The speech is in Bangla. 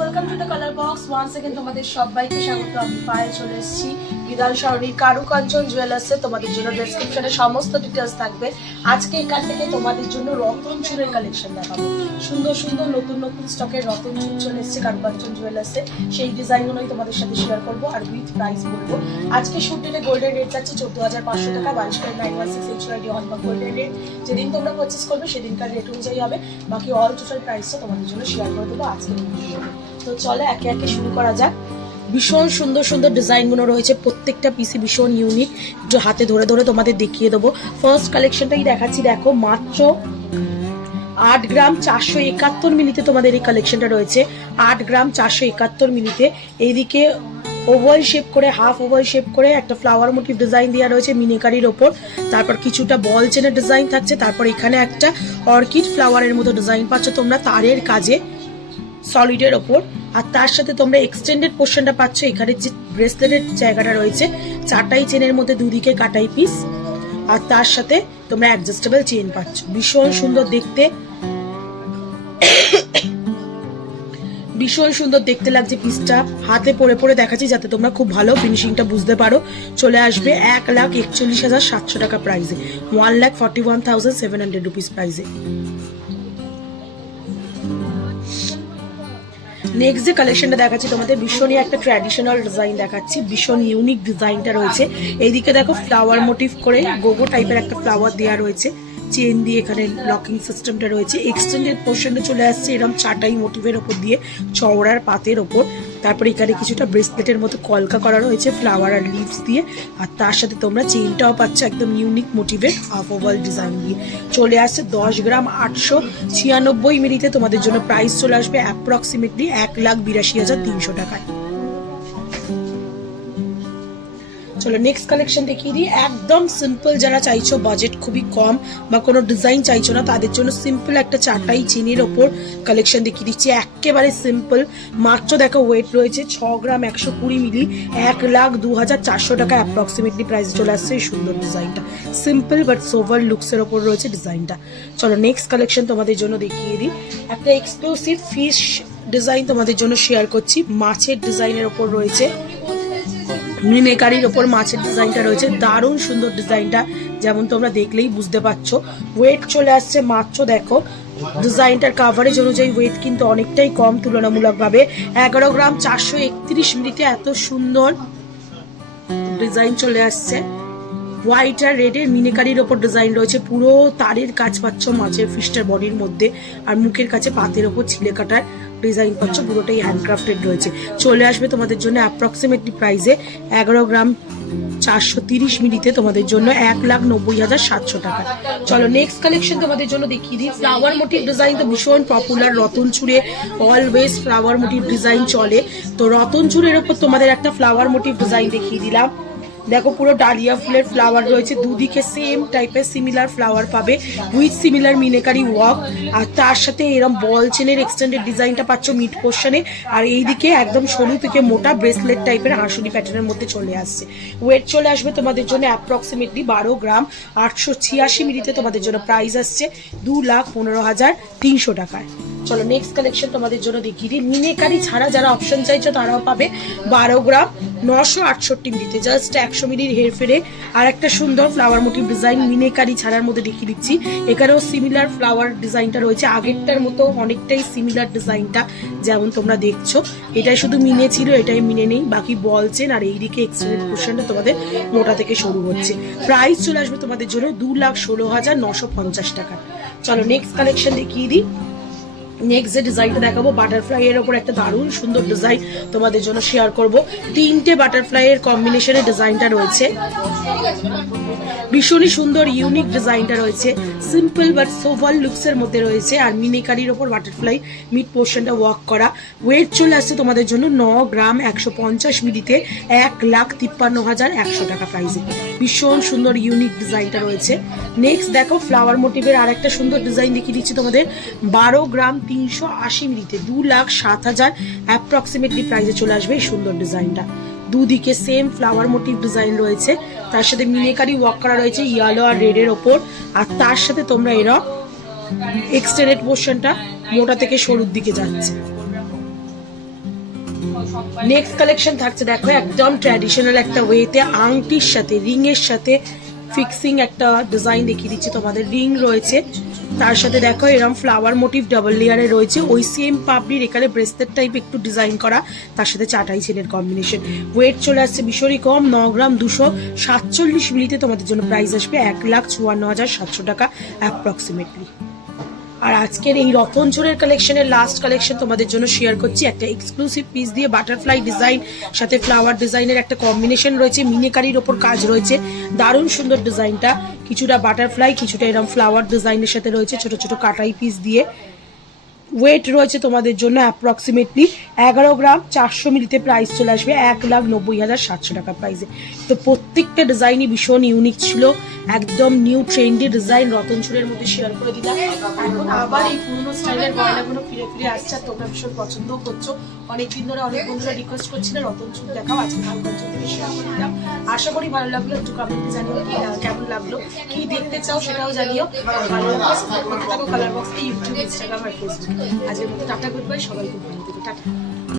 Welcome to the colour box once again তোমাদের সবাইকে স্বাগত। আমি পায়েল চলে এসেছি বিধান শহরের কারুকাঞ্চন জুয়েলার্সে। তোমাদের জন্য ডেসক্রিপশনে সমস্ত ডিটেইলস থাকবে। আজকে এখান থেকে তোমাদের জন্য রতন চুরের কালেকশন দেখাবো। সুন্দর সুন্দর নতুন নতুন স্টকের রতন চুর চলে এসেছে কারুকাঞ্চন জুয়েলার্সে। সেই ডিজাইনগুলোই তোমাদের সাথে শেয়ার করবো আর উইথ প্রাইস বলবো। আজকে শুট ডেটে গোল্ডের রেট যাচ্ছে 14,500 টাকা, 22.916 HYD হলমার্ক গোল্ডের রেট। যেদিন তোমরা পারচেস করবে সেদিনকার রেট অনুযায়ী হবে। বাকি অল টোটাল প্রাইসটা তোমাদের জন্য শেয়ার করে দেবো আজকে। তো চলো একে একে শুরু করা যাক। ভীষণ সুন্দর সুন্দর ডিজাইনগুলো রয়েছে, প্রত্যেকটা পিসি ভীষণ ইউনিক। একটু হাতে ধরে ধরে তোমাদের দেখিয়ে দেবো। ফার্স্ট কালেকশনটাই দেখাচ্ছি, দেখো মাত্র 8 গ্রাম 471 মিলিতে তোমাদের এই কালেকশনটা রয়েছে। 8 গ্রাম 471 মিলিতে। এইদিকে ওভাল শেপ করে, হাফ ওভাল শেপ করে একটা ফ্লাওয়ার মোটিভ ডিজাইন দেওয়া রয়েছে মিনিকারির ওপর। তারপর কিছুটা বল চেনের ডিজাইন থাকছে। তারপর এখানে একটা অর্কিড ফ্লাওয়ারের মতো ডিজাইন পাচ্ছ তোমরা তারের কাজে সলিডের ওপর। আর তার সাথে তোমরা এক্সটেন্ডেড পোর্শনটা পাচ্ছ। এখানে যে ব্রেসলেটের জায়গাটা রয়েছে, 4টাই চেনের মধ্যে দুদিকে কাটাই পিস। আর তার সাথে তোমরা অ্যাডজাস্টেবল চেন পাচ্ছ। ভীষণ সুন্দর দেখতে, ভীষণ সুন্দর দেখতে লাগছে পিসটা। হাতে পরে পরে দেখাচ্ছি যাতে তোমরা খুব ভালো ফিনিশিংটা বুঝতে পারো। চলে আসবে 1,41,700 টাকা প্রাইসে, 1,41,700 রুপিস প্রাইসে। নেক্সট যে কালেকশনটা দেখাচ্ছি তোমাদের, ভীষণই একটা ট্র্যাডিশনাল ডিজাইন দেখাচ্ছি। ভীষণ ইউনিক ডিজাইনটা রয়েছে। এইদিকে দেখো ফ্লাওয়ার মোটিভ করে গোগো টাইপের একটা ফ্লাওয়ার দেওয়া রয়েছে, চেন দিয়ে এখানে লকিং সিস্টেমটা রয়েছে। এক্সটেন্ডেড পোর্শনে চলে আসছে এরকম 4টাই মোটিভের ওপর দিয়ে চওড়ার পাতের ওপর। তারপরে এখানে কিছুটা ব্রেসলেটের মতো কলকা করা রয়েছে ফ্লাওয়ার আর লিভস দিয়ে। আর তার সাথে তোমরা চেইনটাও পাচ্ছ একদম ইউনিক মোটিভের হাফ ওভাল ডিজাইন দিয়ে। চলে আসছে 10 গ্রাম 896 মিলিতে। তোমাদের জন্য প্রাইস চলে আসবে অ্যাপ্রক্সিমেটলি 1,82,300 টাকায়। চলো নেক্সট কালেকশন দেখিয়ে দিই। একদম সিম্পল যারা চাইছো, বাজেট খুবই কম বা কোনো ডিজাইন চাইছো না, তাদের জন্য সিম্পল একটা 4টাই চেনের ওপর কালেকশন দেখিয়ে দিচ্ছি। একেবারে সিম্পল। মাত্র দেখো ওয়েট রয়েছে 6 গ্রাম 120 মিলি, 1,02,400 টাকা অ্যাপ্রক্সিমেটলি প্রাইস চলে আসছে এই সুন্দর ডিজাইনটা। সিম্পল বাট সোভার লুকসের ওপর রয়েছে ডিজাইনটা। চলো নেক্সট কালেকশন তোমাদের জন্য দেখিয়ে দিই। একটা এক্সক্লুসিভ ফিশ ডিজাইন তোমাদের জন্য শেয়ার করছি। মাছের ডিজাইনের ওপর রয়েছে, মিনেকারির ওপর মাছের ডিজাইনটা রয়েছে। দারুণ সুন্দর ডিজাইনটা, যেমন তোমরা দেখলেই বুঝতে পারছো। ওয়েট চলে আসছে মাত্র, দেখো ডিজাইনটার কাভারেজ অনুযায়ী ওয়েট কিন্তু অনেকটাই কম তুলনামূলকভাবে। 11 গ্রাম 431 মিলিতে এত সুন্দর ডিজাইন চলে আসছে। হোয়াইট আর রেডের মিনেকারির ওপর ডিজাইন রয়েছে। পুরো তারের কাজ পাচ্ছ মাছের ফিশটার বডির মধ্যে। আর মুখের কাছে পাতের ওপর ছিলে কাটার ডিজাইন পাচ্ছ, পুরোটাই হ্যান্ডক্রাফটেড রয়েছে। চলে আসবে তোমাদের জন্য অ্যাপ্রক্সিমেটলি প্রাইসে 11 গ্রাম 430 মিলিতে তোমাদের জন্য 1,90,700 টাকা। চলো নেক্সট কালেকশন তোমাদের জন্য দেখিয়ে দিই। ফ্লাওয়ার মোটিভ ডিজাইন তো ভীষণ পপুলার রতন চুরে, অলওয়েজ ফ্লাওয়ার মোটিভ ডিজাইন চলে। তো রতন চুরের ওপর তোমাদের একটা ফ্লাওয়ার মোটিভ ডিজাইন দেখিয়ে দিলাম। দেখো পুরো ডালিয়া ফুলের ফ্লাওয়ার রয়েছে, দুদিকে সেম টাইপের সিমিলার ফ্লাওয়ার পাবে উইথ সিমিলার মিনেকারি ওয়ার্ক। আর তার সাথে এরকম বল চেনের এক্সটেন্ডেড ডিজাইনটা পাচ্ছ মিড পোর্শনে। আর এইদিকে একদম সরু থেকে মোটা ব্রেসলেট টাইপের হাঁসুলি প্যাটার্নের মধ্যে চলে আসছে। ওয়েট চলে আসবে তোমাদের জন্য অ্যাপ্রক্সিমেটলি 12 গ্রাম 886 মিলিতে। তোমাদের জন্য প্রাইস আসছে 2,15,300 টাকায়। চলো নেক্সট কালেকশন তোমাদের জন্য দেখিয়ে দিই। মিনেকারি ছাড়া যারা অপশন চাইছো তারাও পাবে 12 গ্রাম 968 মিলিতে, জাস্ট 100 মিলির হেরফেরে। আর একটা সুন্দর ফ্লাওয়ার মোটিভ ডিজাইন মিনেকারি ছাড়ার মধ্যে দেখিয়ে দিচ্ছি। এখানেও সিমিলার ফ্লাওয়ার ডিজাইনটা রয়েছে, আগেরটার মতো অনেকটাই সিমিলার ডিজাইনটা যেমন তোমরা দেখছো। এটাই শুধু মিনে ছিল, এটাই মিনে নেই, বাকি বল চেন আর এইদিকে এক্সটেন্ডেড পোর্শনটা তোমাদের মোটা থেকে শুরু হচ্ছে। প্রাইস চলে আসবে তোমাদের জন্য 2,16,950 টাকা। চলো নেক্সট কালেকশন দেখিয়ে দিই। নেক্সট যে ডিজাইনটা দেখাবো, বাটারফ্লাই এর ওপর একটা দারুণ সুন্দর ডিজাইন তোমাদের জন্য শেয়ার করব। 3টে বাটারফ্লাই এর কম্বিনেশনের ডিজাইনটা রয়েছে। ভীষণই সুন্দর ইউনিক ডিজাইনটা রয়েছে। সিম্পল বাট সোভার লুকসের মধ্যে রয়েছে। আর মিনেকারির ওপর বাটারফ্লাই মিড পোর্শনটা ওয়ার্ক করা। ওয়েট চলে আসছে তোমাদের জন্য 9 গ্রাম 150 মিলিতে, 1,53,100 টাকা প্রাইসে। ভীষণ সুন্দর ইউনিক ডিজাইনটা রয়েছে। নেক্সট দেখো ফ্লাওয়ার মোটিভের আর একটা সুন্দর ডিজাইন দেখিয়ে দিচ্ছি তোমাদের। 12 গ্রাম 380 মিলিতে 2,07,000 অ্যাপ্রক্সিমেটলি প্রাইসে চলে আসবে এই সুন্দর ডিজাইনটা। দুদিকে সেম ফ্লাওয়ার মোটিভ ডিজাইন রয়েছে, তার সাথে মিনেকারি ওয়ার্ক করা রয়েছে ইয়েলো আর রেডের ওপর। আর তার সাথে তোমরা এরা এক্সটেন্ডেড পোর্শনটা মোটা থেকে সরুর দিকে যাচ্ছে। নেক্সট কালেকশন থাকছে দেখো একদম ট্র্যাডিশনাল একটা ওয়েতে আংটির সাথে রিং এর সাথে ফিক্সিং একটা ডিজাইন দেখিয়ে দিচ্ছি তোমাদের। রিং রয়েছে, তার সাথে দেখো এরকম ফ্লাওয়ার মোটিভ ডাবল লেয়ারে রয়েছে, ওই সেম পাপড়ির এখানে ব্রেসলেট টাইপ একটু ডিজাইন করা, তার সাথে চাটাই চেনের কম্বিনেশন। ওয়েট চলে আসছে ভীষণই কম, 9 গ্রাম 247 মিলিতে তোমাদের জন্য প্রাইস আসবে 1,54,700 টাকা অ্যাপ্রক্সিমেটলি। আর আজকের এই রতনচোরের কালেকশনের লাস্ট কালেকশন তোমাদের জন্য শেয়ার করছি। একটা এক্সক্লুসিভ পিস দিয়ে বাটারফ্লাই ডিজাইন সাথে ফ্লাওয়ার ডিজাইনের একটা কম্বিনেশন রয়েছে, মিনিকারির ওপর কাজ রয়েছে, দারুণ সুন্দর ডিজাইনটা। কিছুটা বাটারফ্লাই, কিছুটা এরকম ফ্লাওয়ার ডিজাইনের সাথে রয়েছে ছোট ছোট কাটাই পিস দিয়ে। ওয়েট রয়েছে তোমাদের জন্য অ্যাপ্রক্সিমেটলি 11 গ্রাম 400 মিলিতে প্রাইস চলে আসবে 1,90,700 টাকা প্রাইসে। তো প্রত্যেকটা ডিজাইনই ভীষণ ইউনিক ছিল, একদম নিউ ট্রেন্ডি ডিজাইন রতনচুরের মধ্যে শেয়ার করে দিলাম। এখন আবার এই পুরোনো স্টাইলের গয়নাগুলো ফিরে ফিরে আসছে, আর তোমরা ভীষণ পছন্দও করছো। অনেকদিন ধরে অনেক বন্ধুরা রিকোয়েস্ট করছিল রতনচুর দেখাও, আজকে মালগঞ্জ থেকে শেয়ার করে দিলাম। আশা করি ভালো লাগলো, একটু কমেন্টে জানিও কেমন লাগলো, কি দেখতে চাও সেটাও জানিও। ভালো লাগলো সাপোর্ট করতে থাকো কালার বক্সকে, ইউটিউব, ইনস্টাগ্রাম আর ফেসবুক। আজকের মতো টাটা, গুড বাই, সবাই খুব ভালো থেকো, টাটা।